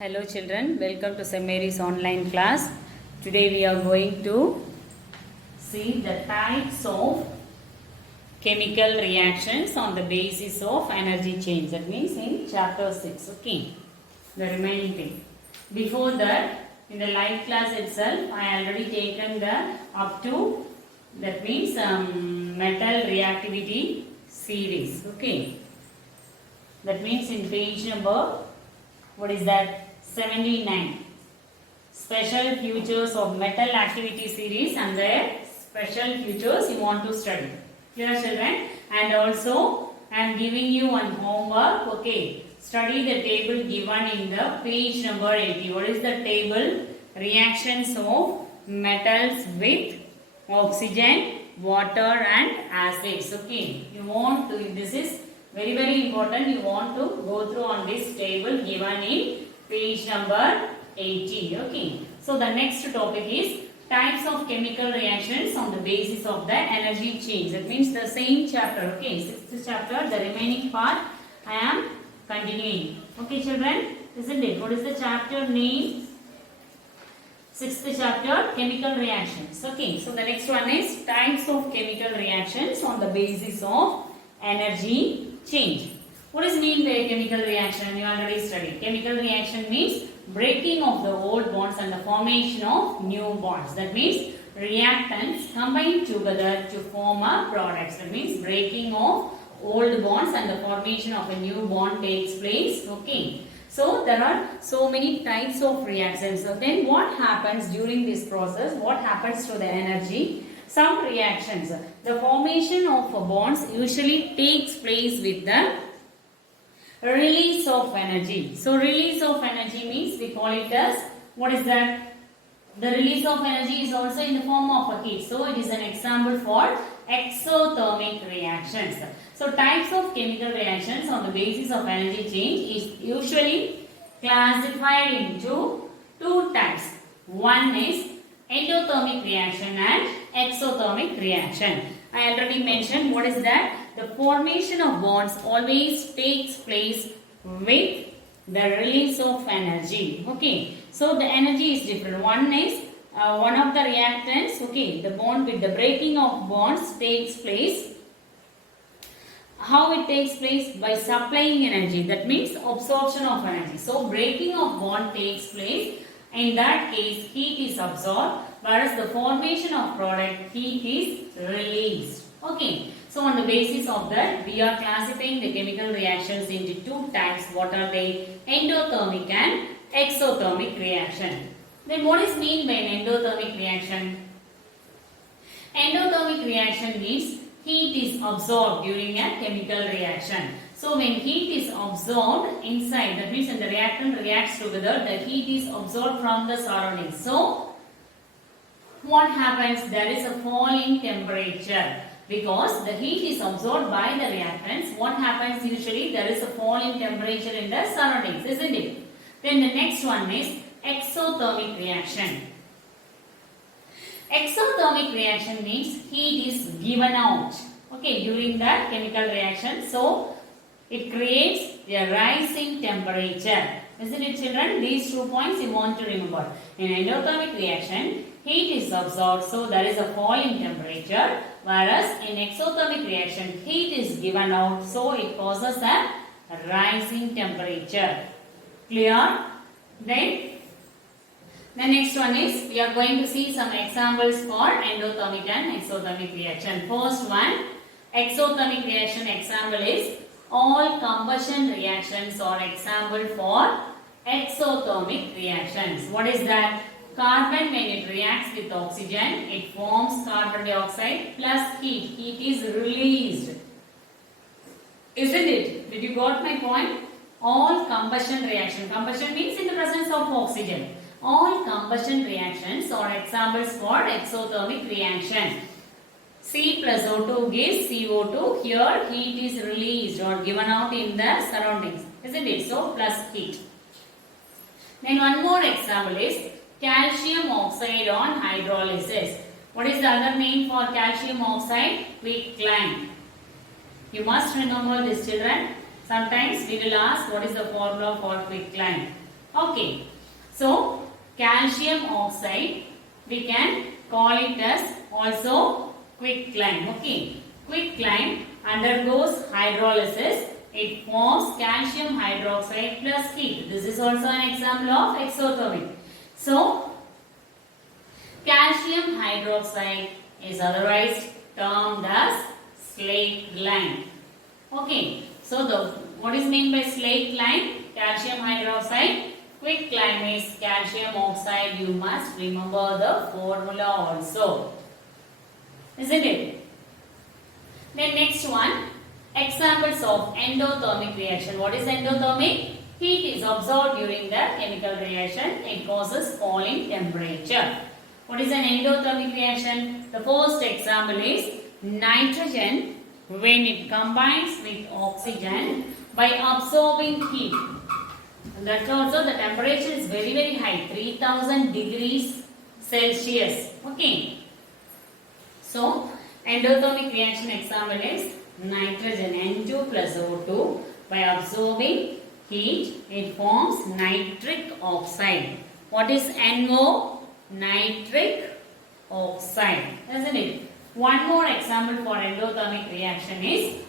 Hello children, welcome to St. Mary's online class. Today we are going to see the types of chemical reactions on the basis of energy change. That means in chapter 6, okay, the remaining thing. Before that, in the live class itself, I already taken the up to, that means metal reactivity series, okay. That means in page number, what is that? 79. Special features of metal activity series and their special features you want to study. Clear children? And also I am giving you one homework. Okay. Study the table given in the page number 80. What is the table? Reactions of metals with oxygen, water and acids. Okay. You want to, this is very important. You want to go through on this table given in page number 80. Okay. So the next topic is types of chemical reactions on the basis of the energy change. That means the same chapter. Okay. Sixth chapter, the remaining part I am continuing. Okay children, isn't it? What is the chapter name? Sixth chapter, chemical reactions. Okay. So the next one is types of chemical reactions on the basis of energy change. What is mean by a chemical reaction? You already studied. Chemical reaction means breaking of the old bonds and the formation of new bonds. That means reactants combine together to form a product. That means breaking of old bonds and the formation of a new bond takes place. Okay. So there are so many types of reactions. So then what happens during this process? What happens to the energy? Some reactions, the formation of bonds usually takes place with the release of energy. So release of energy means we call it as, what is that? The release of energy is also in the form of a heat. So it is an example for exothermic reactions. So types of chemical reactions on the basis of energy change is usually classified into two types. One is endothermic reaction and exothermic reaction. I already mentioned what is that? The formation of bonds always takes place with the release of energy. Okay. So the energy is different. One is one of the reactants. Okay. The bond with the breaking of bonds takes place. How it takes place? By supplying energy. That means absorption of energy. So breaking of bond takes place. In that case, heat is absorbed, whereas the formation of product, heat is released. Okay. So on the basis of that, we are classifying the chemical reactions into two types. What are they? Endothermic and exothermic reaction. Then what is mean by an endothermic reaction? Endothermic reaction means heat is absorbed during a chemical reaction. So when heat is absorbed inside, that means when the reactant reacts together, the heat is absorbed from the surroundings. So what happens? There is a fall in temperature. Because the heat is absorbed by the reactants, what happens usually? There is a fall in temperature in the surroundings, isn't it? Then the next one is exothermic reaction. Exothermic reaction means heat is given out, okay, during the chemical reaction. So it creates a rising temperature. Isn't it children? These 2 points you want to remember. In endothermic reaction, heat is absorbed, so there is a fall in temperature. Whereas in exothermic reaction, heat is given out, so it causes a rising temperature. Clear? Then the next one is, we are going to see some examples for endothermic and exothermic reaction. First one, exothermic reaction example is, all combustion reactions are example for exothermic reactions. What is that? Carbon, when it reacts with oxygen, it forms carbon dioxide plus heat. Heat is released. Isn't it? Did you got my point? All combustion reaction. Combustion means in the presence of oxygen. All combustion reactions are examples for exothermic reaction. C plus O2 gives CO2. Here heat is released or given out in the surroundings. Isn't it? So plus heat. Then one more example is calcium oxide on hydrolysis. What is the other name for calcium oxide? Quicklime. You must remember this children. Sometimes we will ask what is the formula for quicklime. Okay. So calcium oxide, we can call it as also quicklime. Okay. Quicklime undergoes hydrolysis. It forms calcium hydroxide plus heat. This is also an example of exothermic. So calcium hydroxide is otherwise termed as slaked lime. Okay. So what is meant by slaked lime? Calcium hydroxide. Quicklime is calcium oxide. You must remember the formula also. Isn't it? Then next one, examples of endothermic reaction. What is endothermic? Heat is absorbed during the chemical reaction. It causes falling temperature. What is an endothermic reaction? The first example is nitrogen when it combines with oxygen by absorbing heat. That's also the temperature is very high, 3000 degrees Celsius. Okay. So endothermic reaction example is nitrogen N2 plus O2 by absorbing heat it forms nitric oxide. What is NO? Nitric oxide, isn't it? One more example for endothermic reaction is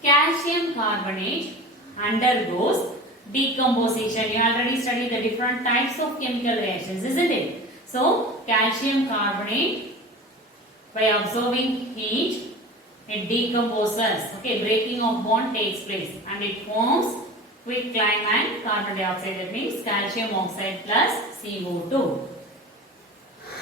calcium carbonate undergoes decomposition. You already studied the different types of chemical reactions, isn't it? So calcium carbonate by absorbing heat it decomposes. Okay, breaking of bond takes place and it forms quicklime and carbon dioxide. That means calcium oxide plus CO2.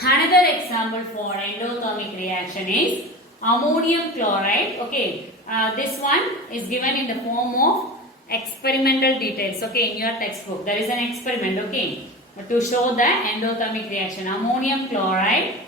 Another example for endothermic reaction is ammonium chloride. Okay, this one is given in the form of experimental details. Okay, in your textbook there is an experiment. Okay, to show the endothermic reaction. Ammonium chloride.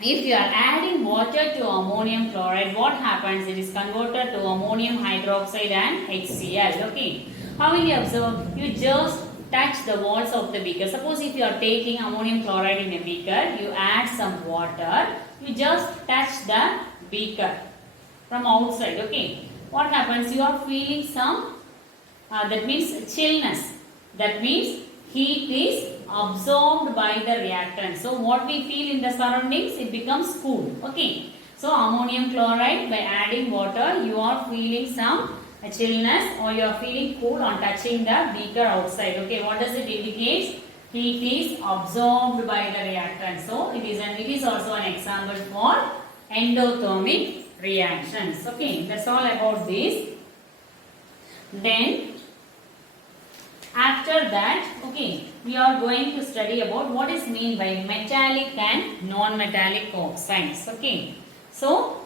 If you are adding water to ammonium chloride, what happens? It is converted to ammonium hydroxide and HCl. Okay. How will you observe? You just touch the walls of the beaker. Suppose if you are taking ammonium chloride in a beaker, you add some water. You just touch the beaker from outside. Okay. What happens? You are feeling some, that means chillness. That means heat is absorbed by the reactant. So what we feel in the surroundings, it becomes cool. Okay. So ammonium chloride, by adding water, you are feeling some chillness or you are feeling cool on touching the beaker outside. Okay. What does it indicate? Heat is absorbed by the reactant. So it is also an example for endothermic reactions. Okay. That's all about this. Then after that, okay, we are going to study about what is meant by metallic and non-metallic oxides. Okay, so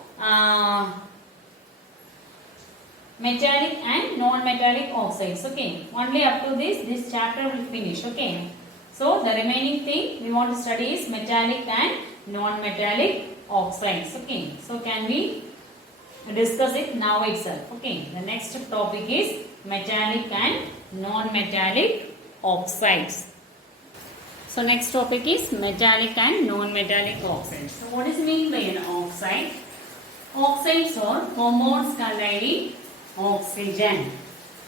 metallic and non-metallic oxides. Okay, only up to this chapter will finish. Okay, so the remaining thing we want to study is metallic and non-metallic oxides. Okay, so can we discuss it now itself? Okay, the next topic is metallic and non-metallic oxides. So next topic is metallic and non-metallic oxides. So what is meant by an oxide? Oxides are compounds containing oxygen.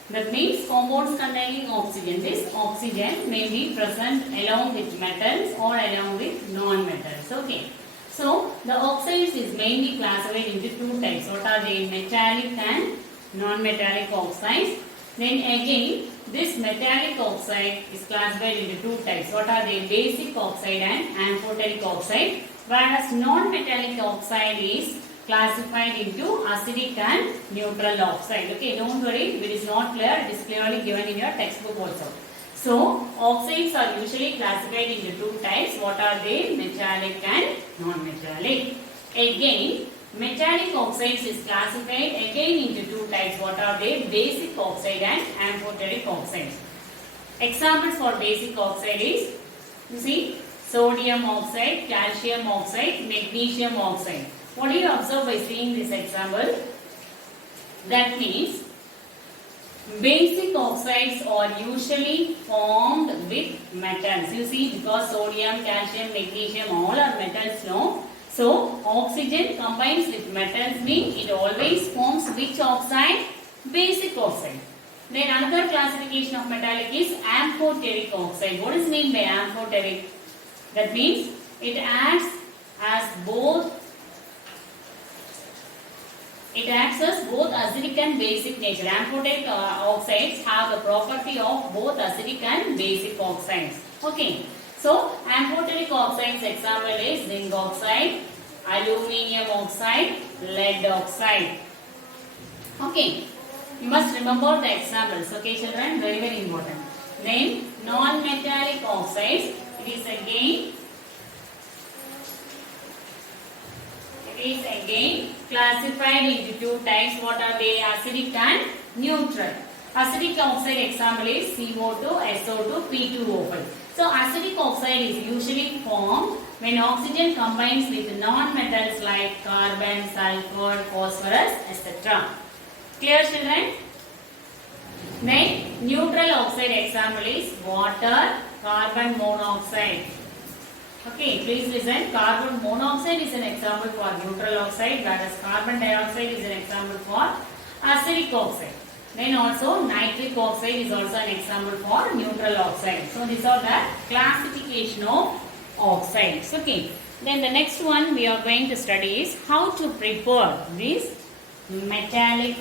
That means compounds containing oxygen. This oxygen may be present along with metals or along with non-metals. Okay. So the oxides is mainly classified into two types. What are they? Metallic and non-metallic oxides. Then again, this metallic oxide is classified into two types. What are they? Basic oxide and amphoteric oxide. Whereas non-metallic oxide is classified into acidic and neutral oxide. Okay, don't worry, if it is not clear, it is clearly given in your textbook also. So, oxides are usually classified into two types. What are they? Metallic and non-metallic. Again, metallic oxides is classified again into two types. What are they? Basic oxide and amphoteric oxides. Examples for basic oxide is, you see, sodium oxide, calcium oxide, magnesium oxide. What do you observe by seeing this example? That means basic oxides are usually formed with metals. You see, because sodium, calcium, magnesium all are metals, no? So, oxygen combines with metals means it always forms which oxide? Basic oxide. Then another classification of metallic is amphoteric oxide. What is meant by amphoteric? That means it acts as both acidic and basic nature. Amphoteric oxides have the property of both acidic and basic oxides. Okay. So amphoteric oxides example is zinc oxide, aluminium oxide, lead oxide. Okay. You must remember the examples. Okay, children, very very important. Then non-metallic oxides. It is again classified into two types. What are they? Acidic and neutral. Acidic oxide example is CO2, SO2, P2O5. So acidic oxide is usually formed when oxygen combines with non-metals like carbon, sulfur, phosphorus, etc. Clear, children? Then neutral oxide example is water, carbon monoxide. Okay, please listen. Carbon monoxide is an example for neutral oxide, whereas carbon dioxide is an example for acidic oxide. Then also nitric oxide is also an example for neutral oxide. So these are the classification of oxides. Okay. Then the next one we are going to study is how to prepare these metallic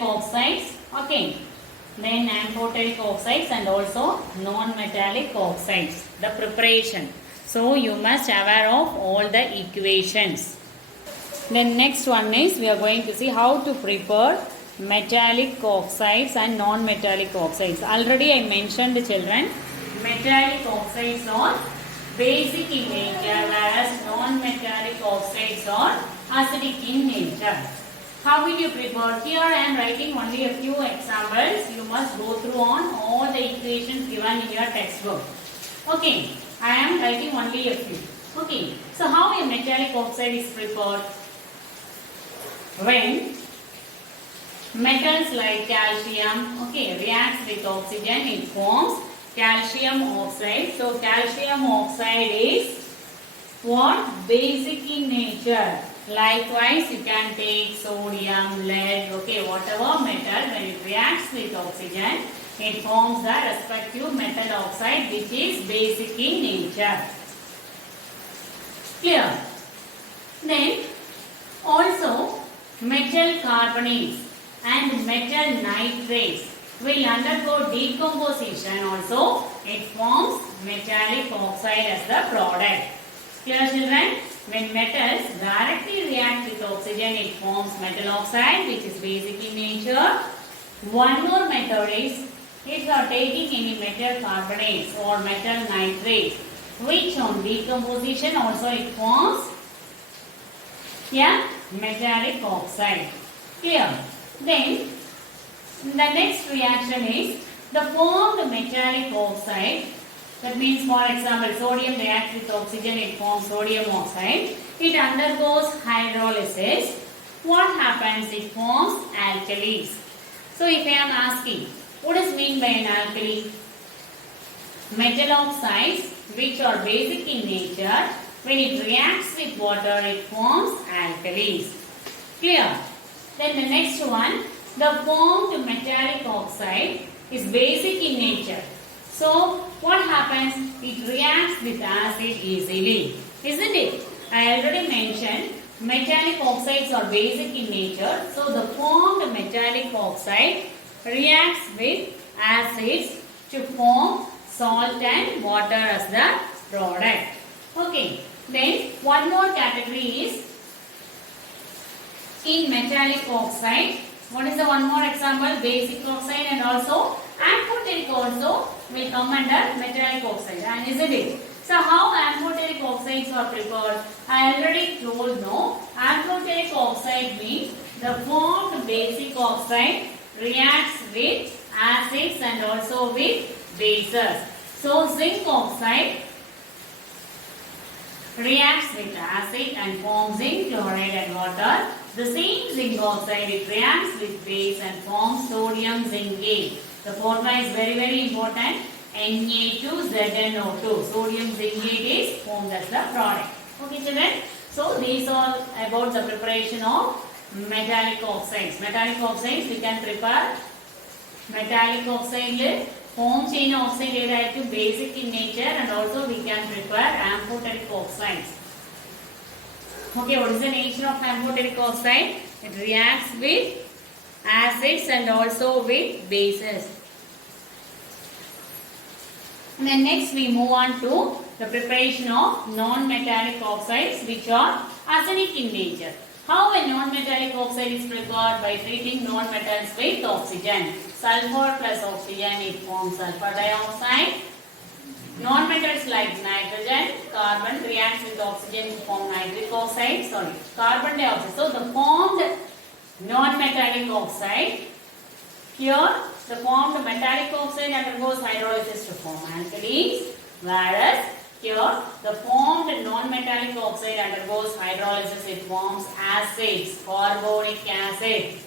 oxides. Okay. Then amphoteric oxides and also non-metallic oxides. The preparation. So you must aware of all the equations. Then next one is we are going to see how to prepare metallic oxides and non-metallic oxides. Already I mentioned, children, metallic oxides are basic in nature, whereas non-metallic oxides are acidic in nature. How will you prepare? Here I am writing only a few examples. You must go through on all the equations given in your textbook. Okay, I am writing only a few. Okay, so how a metallic oxide is prepared? When metals like calcium, okay, reacts with oxygen, it forms calcium oxide. So calcium oxide is what? Basic in nature. Likewise, you can take sodium, lead, okay, whatever metal, when it reacts with oxygen, it forms the respective metal oxide which is basic in nature. Clear? Then, also, metal carbonates and metal nitrates will undergo decomposition also. It forms metallic oxide as the product. Clear, children? When metals directly react with oxygen, it forms metal oxide which is basic in nature. One more method is if you are taking any metal carbonates or metal nitrates, which on decomposition also it forms metallic oxide. Clear? Then the next reaction is the formed metallic oxide. That means, for example, sodium reacts with oxygen, it forms sodium oxide. It undergoes hydrolysis. What happens? It forms alkalis. So, if I am asking, what is meant by an alkali? Metal oxides, which are basic in nature, when it reacts with water, it forms alkalis. Clear? Then the next one, the formed metallic oxide is basic in nature. So, what happens? It reacts with acid easily. Isn't it? I already mentioned metallic oxides are basic in nature. So, the formed metallic oxide reacts with acids to form salt and water as the product. Okay. Then, one more category is in metallic oxide. What is the one more example? Basic oxide and also amphoteric also will come under metallic oxide, and isn't it? So how amphoteric oxides are prepared? I already told no. Amphoteric oxide means the formed basic oxide reacts with acids and also with bases. So zinc oxide reacts with acid and forms zinc chloride and water. The same zinc oxide, it reacts with base and forms sodium zincate. The formula is very very important. Na2ZnO2. Sodium zincate is formed as the product. Okay, children. So these are about the preparation of metallic oxides. Metallic oxides we can prepare. Metallic oxide form chain oxide ഏതായിരിക്കും basic in nature, and also we can prepare amphoteric oxides. Okay, what is the nature of amphoteric oxide? It reacts with acids and also with bases. And then next we move on to the preparation of non-metallic oxides, which are arsenic in nature. How a non-metallic oxide is prepared? By treating non-metals with oxygen. Sulfur plus oxygen, it forms sulfur dioxide. Non-metals like nitrogen, carbon reacts with oxygen to form nitric oxide. Carbon dioxide. So the formed non-metallic oxide, here the formed metallic oxide undergoes hydrolysis to form alkalis, whereas here the formed non-metallic oxide undergoes hydrolysis, it forms acids, carbonic acid.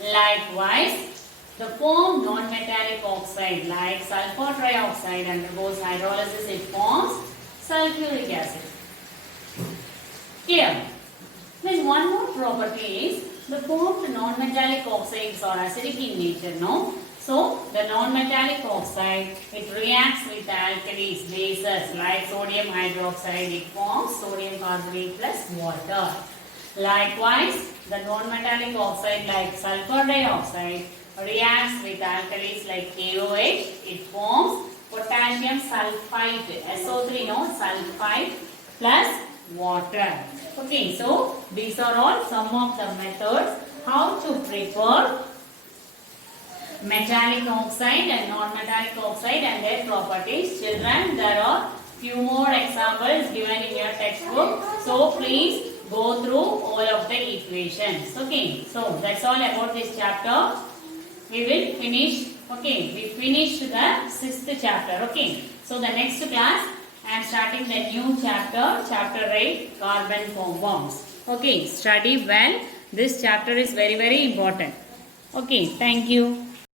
Likewise, the formed non-metallic oxide like sulfur trioxide undergoes hydrolysis, it forms sulfuric acid. Clear? Then one more property is the formed non-metallic oxides are acidic in nature, no? So the non-metallic oxide, it reacts with alkalis, bases like sodium hydroxide, it forms sodium carbonate plus water. Likewise, the non-metallic oxide like sulfur dioxide reacts with alkalis like KOH, it forms potassium sulfite, SO3, no, sulfite plus water. Okay, so these are all some of the methods how to prepare metallic oxide and non-metallic oxide and their properties. Children, there are few more examples given in your textbook, so please go through all of the equations. Okay, so that's all about this chapter. We will finish. Okay, we finished the 6th chapter. Okay, so the next class I am starting the new chapter, chapter 8, carbon compounds. Okay, study well. This chapter is very, very important. Okay, thank you.